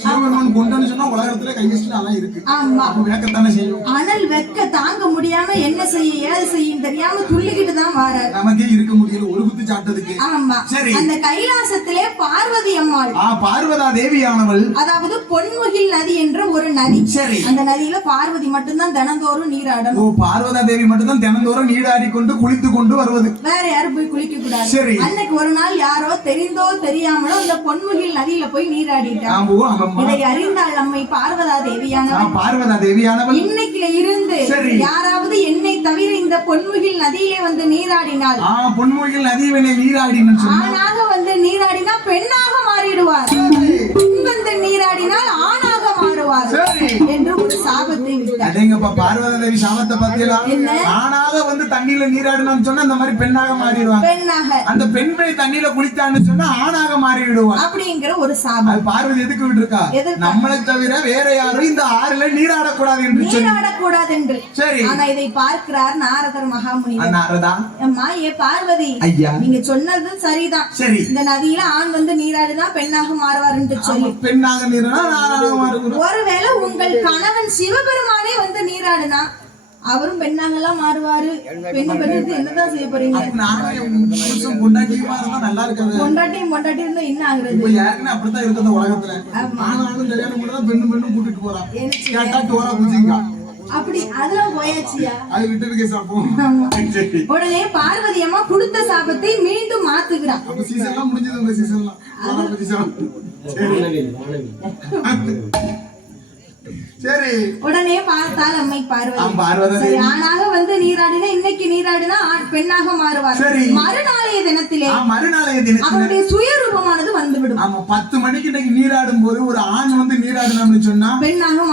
சிவபெருமான் கொண்டான்னு சொன்னா உலகத்துல கையில அதான் இருக்கு. ஆமா, வேக்கத்தானே செய்யும். அனல் வெக்க தாங்க முடியாம என்ன செய்ய ஏது செய்யும் தெரியாம துள்ளிக்கிட்டு தான் வாராரு. நமக்கே இருக்க முடியல ஒரு குத்து சாட்டதுக்கு. ஆமா, சரி. அந்த கைலாசத்திலே பார்வதி அம்மாள், பார்வதா தேவியானவள், அதாவது பொன்முகில் நதி என்ற ஒரு நதி. சரி. அந்த நதியில பார்வதி மட்டும்தான் தினந்தோறும் நீராடணும். ஓ, பார்வதா தேவி மட்டும்தான் தினந்தோறும் நீராடி கொண்டு குளித்து கொண்டு வருவது. வேற யாரும் போய் குளிக்க கூடாது. சரி. அன்னைக்கு ஒரு நாள் யாரோ தெரிந்தோ தெரியாமலோ அந்த பொன்முகில் நதியில போய் நீராடிட்டாங்க. இதை அறிந்தாள் அம்மை பார்வதா தேவியானவள், இன்னைக்குல இருந்து யாராவது என்னை தவிர இந்த பொன்முகில் நதியிலே வந்து நீராடினால், பொன்முகில் நதியிலே நீராடினால், ஆணாக வந்து நீராடினா பெண்ணாக மாறிடுவார், பெண் வந்து நீராடினால் ஆணாக மாறுவார் என்று ஒரு சாபத்தை விட்டார். பார்வதா தேவி சாபத்தை பத்தியா? ஆணாக வந்து தண்ணியில நீராடினான்னு சொன்னா அந்த மாதிரி பெண்ணாக மாறிடுவாங்க. பெண்ணாக அந்த பெண் போய் தண்ணியில குளித்தான்னு சொன்னா ஆணாக மாறிடுவாங்க அப்படிங்கிற ஒரு சாபம். பார்வதி எதுக்கு விட்டுருக்கா? நம்மளை தவிர வேற யாரும் இந்த ஆறுல நீராடக்கூடாது என்று, நீராடக்கூடாது என்று. சரி. ஆனா இதை பார்க்கிறார் நாரதர் மகாமுனிவர். நாரதா, அம்மா ஏ பார்வதி, ஐயா நீங்க சொன்னது சரிதான். சரி, இந்த நதியில ஆண் வந்து நீராடினா பெண்ணாக மாறுவார் என்று சொல்லி, பெண்ணாக நீராடினா ஆணாக மாறுவார். ஒருவேளை உங்கள் கணவன் சிவபெருமானே வந்து நீராடினா அவரும் பெண்ணாங்கெல்லாம் மாறுவாரு. பெண்ணு பெண்ணுக்கு என்னதான் செய்ய போறீங்க? பொண்டாட்டியும் பொண்டாட்டி இருந்தா என்ன ஆகுறது? அப்படித்தான் இருக்குது உலகத்துல. பெண்ணு பெண்ணும் கூட்டிட்டு போறான். அப்படி அதெல்லாம் போயாச்சியா? அது விட்டு சாப்பிடும். உடனே பார்வதி அம்மா கொடுத்த சாபத்தை மீண்டும் மாத்துகிறான். சீசன்லாம் முடிஞ்சது. உங்க சீசன்லாம் சரி. உடனே பார்த்தால் அம்மை பார்வதி, ஆணாக வந்து நீராடினா இன்னைக்கு நீராடினா பெண்ணாக மாறுவார். மறுநாளைய தினத்திலே அவருடைய சுயரூபமானது வந்துவிடும். 10 மணிக்கு இன்னைக்கு நீராடும் போது ஒரு ஆண் வந்து நீராடினோம்னு சொன்னா பெண்ணாக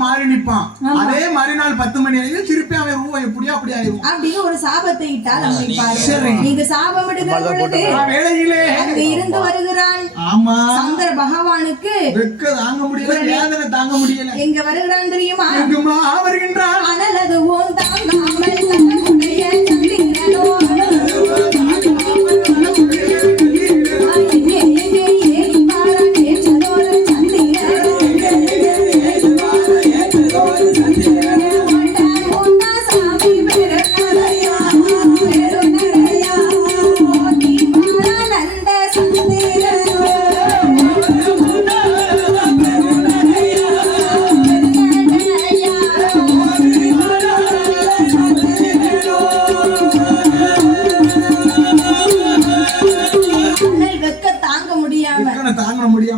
மாறி நிற்பான். அதே மறுநாள் 10 மணி ஆகும் திருப்பி அவன் ரூபம் எப்படியோ அப்படி ஆயிடும் அப்படின்னு ஒரு சாபத்தை இட்டால் அம்மை பார்வதி. நீங்க சாபம் இடுகிற பொழுது வேளையிலே அங்க இருந்து வருகிறான். ஆமா, சந்திர பகவானுக்கு வெக்க தாங்க முடியல, வேதனை தாங்க முடியல. எங்க வருகிறான் தெரியுமா? எங்கம்மா வருகின்றான்? அனலது ஓன் தாங்காமல் தன்னுடைய சந்திரனோ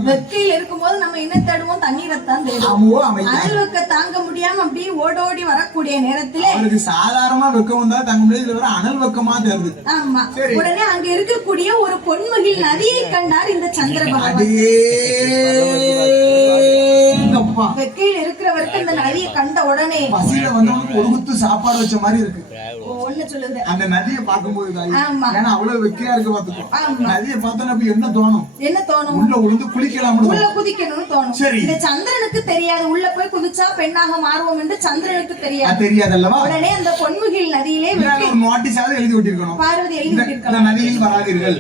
வெக்கையில் இருக்கும்போது நம்ம என்ன தேடுவோம்? தண்ணீரைத்தான் தேடுவோம். அனல் வெக்க தாங்க முடியாம அப்படியே ஓடோடி வரக்கூடிய நேரத்துல சாதாரணமா வெக்கம் தான் தாங்க முடியாது, இதுல அனல் வெக்கமா தேடுது. ஆமா, உடனே அங்க இருக்கக்கூடிய ஒரு பொன்முகில் நதியை கண்டார் இந்த சந்திர பகவான். வெக்கையில் இருக்கிறவருக்கு இந்த நதியை கண்ட உடனே பசியில வந்து ஒரு குத்து சாப்பாடு வச்ச மாதிரி இருக்கு. ஒண்ணு சொல்லுது அந்த நதியை பார்க்கும்போது, ஏன்னா அவ்வளவு வெக்கையா இருக்கு பாத்துக்கோ. நதியை பார்த்தோன்னா என்ன தோணும்? உள்ள உளுந்து குளிக்கலாம், உள்ள குதிக்கணும்னு தோணும். இந்த சந்திரனுக்கு தெரியாது உள்ள போய் குதிச்சா பெண்ணாக மாறுவோம் என்று சந்திரனுக்கு தெரியாதல்லவா. உடனே அந்த பொன்முகில் நதியிலே ஒரு நோட்டீஸாவது எழுதி விட்டிருக்கணும். பார்வதி எழுதி விட்டிருக்கணும், நதியில் வராதீர்கள்,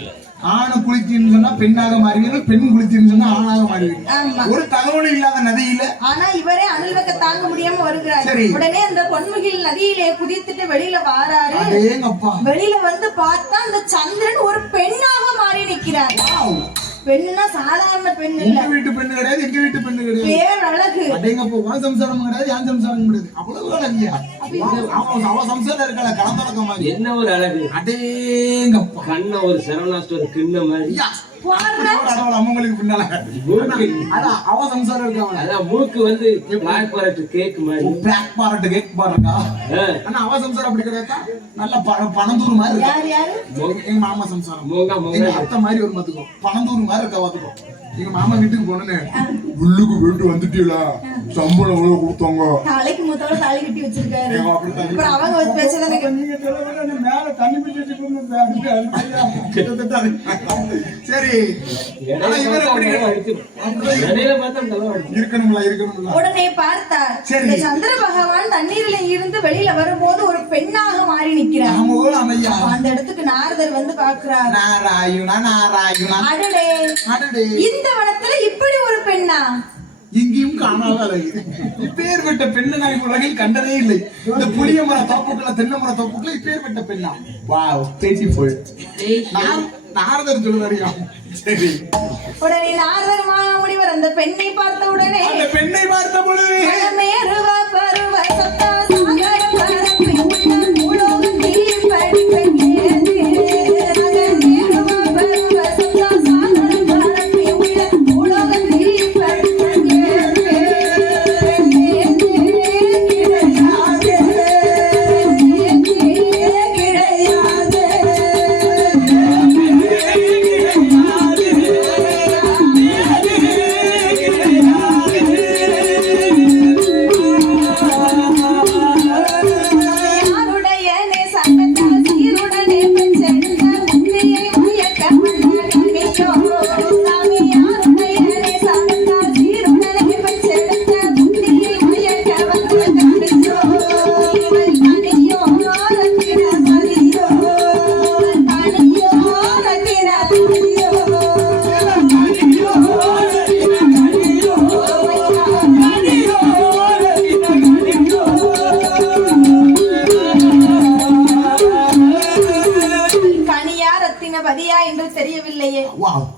ஆணை குளித்தீன்னு சொன்னா பெண்ணாக மாறுவீர்கள், பெண் குளித்தீன்னு சொன்னா ஆணாக மாறுவீர்கள். ஒரு தகவல் இல்லாத நதியில ஆனா இவரே அனல் வெக்க தாங்க முடியாம வருகிறார். உடனே அந்த பொன்முகில் நதியிலே குதித்துட்டு வெளியில வாராரு. வெளியில வந்து பார்த்தா அந்த சந்திரன் ஒரு பெண்ணாக மாறி நிற்கிறார். பெண்ணுனா சாதாரண பெண் இல்ல, வீட்டு பெண்ணு கிடையாது, எங்க வீட்டு பெண்ணு கிடையாது, பேர் அழகு. அடேங்கப்பா, சம்சாரம் கிடையாது, யான் சம்சாரம் கிடையாது, அவ்வளவு அழகியா. அவ சம்சாரம் இருக்கல கலந்தடக்க மாதிரி. என்ன ஒரு அழகு! அடேங்கப்பா, கண்ண ஒரு சரவணா ஸ்டோர் கிண்ண மாதிரி. அவங்களுக்கு பின்னால அவ சம்சாரம் இருக்காங்க. அதான் மூக்கு வந்து பிளாக் பாரட் கேக் மாதிரி. பிளாக் பாரட் கேக் பாருங்க. ஆனா அவ சம்சாரம் அப்படி கிடையாதா, நல்ல பணந்தூர் மாதிரி. எங்க மாமா சம்சாரம் எங்க அத்தை மாதிரி ஒரு மத்துக்கும் பணந்தூர் மாதிரி இருக்கா பாத்துக்கோ. எங்க மாமா வீட்டுக்கு போனேன்னு உள்ளுக்கு போயிட்டு வந்துட்டீங்களா, சம்பளம் எவ்வளவு கொடுத்தாங்க, தலைக்கு மூத்தோட தாலி கட்டி வச்சிருக்காரு. அவங்க மேல தண்ணி பிடிச்சிட்டு சரி. உடனே பார்த்தார் சந்திர பகவான் தண்ணீரில இருந்து வெளியில வரும்போது ஒரு பெண்ணாக மாறி நிற்கிறார். அந்த இடத்துக்கு நாரதர் வந்து பார்க்கிறார். நாராயணா நாராயணா, அடடே இந்த வனத்துல இப்படி ஒரு பெண்ணா? பெண்ணா? இங்கேயும் காணாத அழகு. இப்பேற்பட்ட பெண்ணை நான் உலகில் கண்டதே இல்லை. இந்த புளிய மர தோப்புக்குள்ள தென்னை மர தோப்புக்குள்ள இப்பேற்பட்ட பெண்ணா? Wow, beautiful. நாரதர் சொல்லுவாரியா? சரி. உடனே நாரதர் மாமுனிவர் அந்த பெண்ணை பார்த்த உடனே பொழுது மேருவ பருவ சத்தா சாகரம் பரப்பி உள்ள பூலோகத்தில் படிப்பேன்.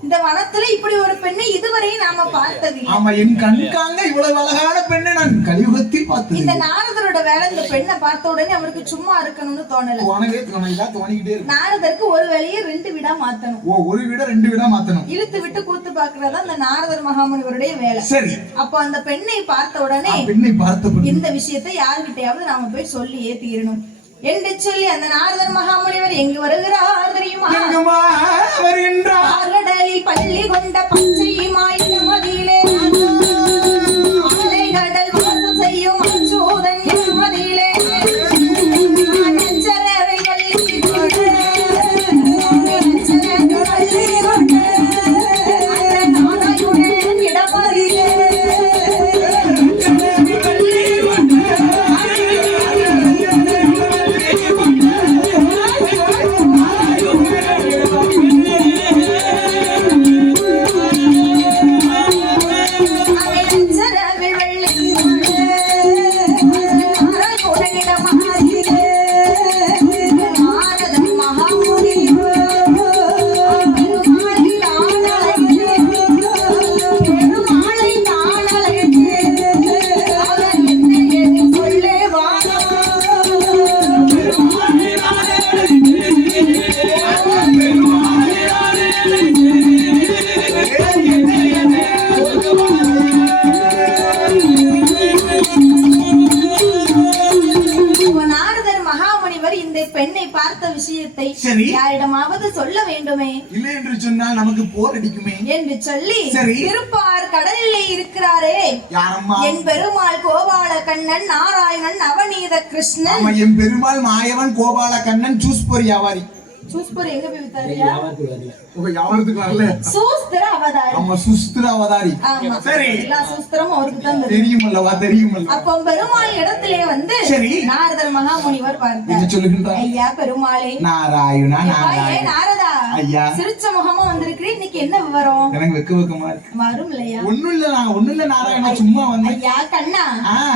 இந்த வனத்துல இப்படி ஒரு பெண்ணை இதுவரை நாம பார்த்தது. ஆமா, என் கண்காங்க இவ்வளவு அழகான பெண்ணை நான் கலியுகத்தில் பார்த்தது. இந்த நாரதரோட வேலை இந்த பெண்ணை பார்த்த உடனே அவருக்கு சும்மா இருக்கணும்னு தோணல. தோணிக்கிட்டே இருக்கு. நாரதருக்கு ஒரு வேலையை 2 வீடா மாத்தணும். ஒரு வீட 2 வீடா மாத்தணும். இழுத்து விட்டு கூத்து பாக்குறதா அந்த நாரதர் மகாமுனிவருடைய வேலை. சரி. அப்ப அந்த பெண்ணை பார்த்த உடனே இந்த விஷயத்தை யார்கிட்டயாவது நாம போய் சொல்லி ஏத்திரணும் என்று சொல்லி அந்த நாரதர் மகாமுனிவர் எங்கு வருகிறார் தெரியுமா? கடலில் பள்ளி கொண்ட பச்சை மாயிலே கடல் வாசம் செய்யும் அச்சூதன் மதியிலே யாரிடமாவது சொல்ல வேண்டுமே, இல்லை என்று சொன்னால் நமக்கு போர் அடிக்குமே என்று சொல்லி திருப்பார் கடலிலே இருக்கிறாரே என் பெருமாள் கோபால கண்ணன் நாராயணன் நவநீத கிருஷ்ணன். என் பெருமாள் மாயவன் கோபால கண்ணன் சூஸ்பொரி வியாபாரி. சூஸ்பொரி எங்க போய் வித்தாரியா? வியாபாரத்துக்கு வரல. சூஸ்திர அவதாரி. ஆமா, சூஸ்திர அவதாரி. சரி, எல்லா சூஸ்திரமும் அவருக்கு தான் தெரியுமல்லவா? தெரியுமல்ல. அப்ப பெருமாள் இடத்திலே வந்து நாரதர் மகாமுனிவர் பார்த்தார். என்ன சொல்லுகின்றார்? ஐயா பெருமாளே, நாராயணா நாரதா, ஐயா சிரிச்ச முகமா வந்திருக்கிறீ, இன்னைக்கு என்ன விவரம்? எனக்கு வெக்கமா இருக்கு. வரும் இல்லையா? ஒண்ணும் இல்ல நாராயணா, சும்மா வந்தேன். ஐயா கண்ணா,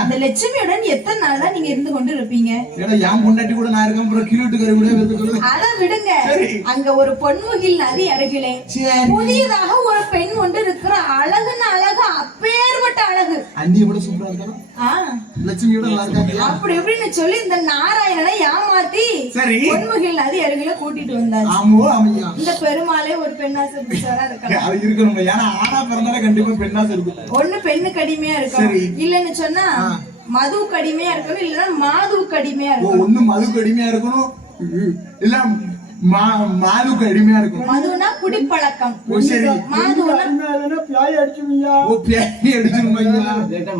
இந்த லட்சுமியுடன் எத்தனை நாள் தான் நீங்க இருந்து கொண்டு இருப்பீங்க? என் பொண்டாட்டி கூட நான் இருக்கேன், அப்புறம் கிலோட்டுக்கரை கூட அத விடுங்க. அங்க ஒரு பொன்முகில் நதி அருகிலே புதியதாக ஒரு பெண் ஒன்று இருக்கிற. அழகுன்னு அழகு, அப்பேற்பட்ட அழகு. அண்ணியை விட சூப்பரா இருக்கா? லட்சுமியோட நல்லா இருக்கா? அப்படி எப்படின்னு சொல்லி இந்த நாராயணனை ஏமாத்தி பொன்முகில் நதி அருகில கூட்டிட்டு வந்தாரு. இந்த பெருமாளே ஒரு பெண்ணாசை பிடிச்சவரா இருக்கணும். ஏன்னா ஆனா பிறந்தாலே கண்டிப்பா பெண்ணாசை இருக்கும். ஒண்ணு பெண்ணுக்கு அடிமையா இருக்கணும், இல்லன்னு சொன்னா மதுவுக்கு அடிமையா இருக்கணும், இல்லன்னா மாதுவுக்கு அடிமையா இருக்கணும். ஒண்ணு மதுக்கு அடிமையா இருக்கணும், இல்ல மாதுக்கு அடிமையா இருக்கும். மதுனா குடிப்பழக்கம். மாதுனா பியாய் அடிச்சுமையா. ஓ, பியாய் அடிச்சுமையா.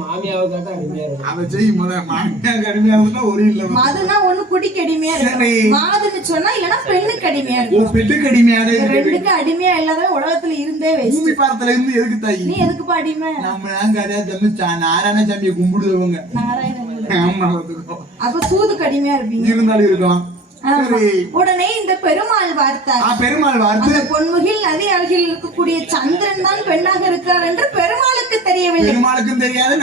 மாமியாவுக்காக அடிமையா இருக்கும். அவ செய்யும் போது மாமியாவுக்கு அடிமையா இருந்தா ஒரு இல்ல. மதுனா ஒண்ணு குடிக்கு அடிமையா இருக்கும், மாதுன்னு சொன்னா இல்லனா பெண்ணுக்கு அடிமையா இருக்கும். ஓ, பெண்ணுக்கு அடிமையா இருக்கு. ரெண்டுக்கு அடிமையா இல்லாத உலகத்துல இருந்தே வேஸ்ட். பூமி பாரத்துல இருந்து எதுக்கு தாயி? நீ எதுக்கு அடிமை? நம்ம கதையா தம்பி நாராயண சாமியை கும்பிடுறவங்க. நாராயணன். அப்ப சூதுக்கு அடிமையா இருப்பீங்க. இருந்தாலும் இருக்கலாம். உடனே இந்த பெருமாள் வார்த்தார். பொன்முகில் நதி அருகில் இருக்கக்கூடிய சந்திரன் தான் பெண்ணாக இருக்கிறார் என்று பெருமாளுக்கு தெரியும். தெரியவில்லை. பெருமாளுக்கும் தெரியாது.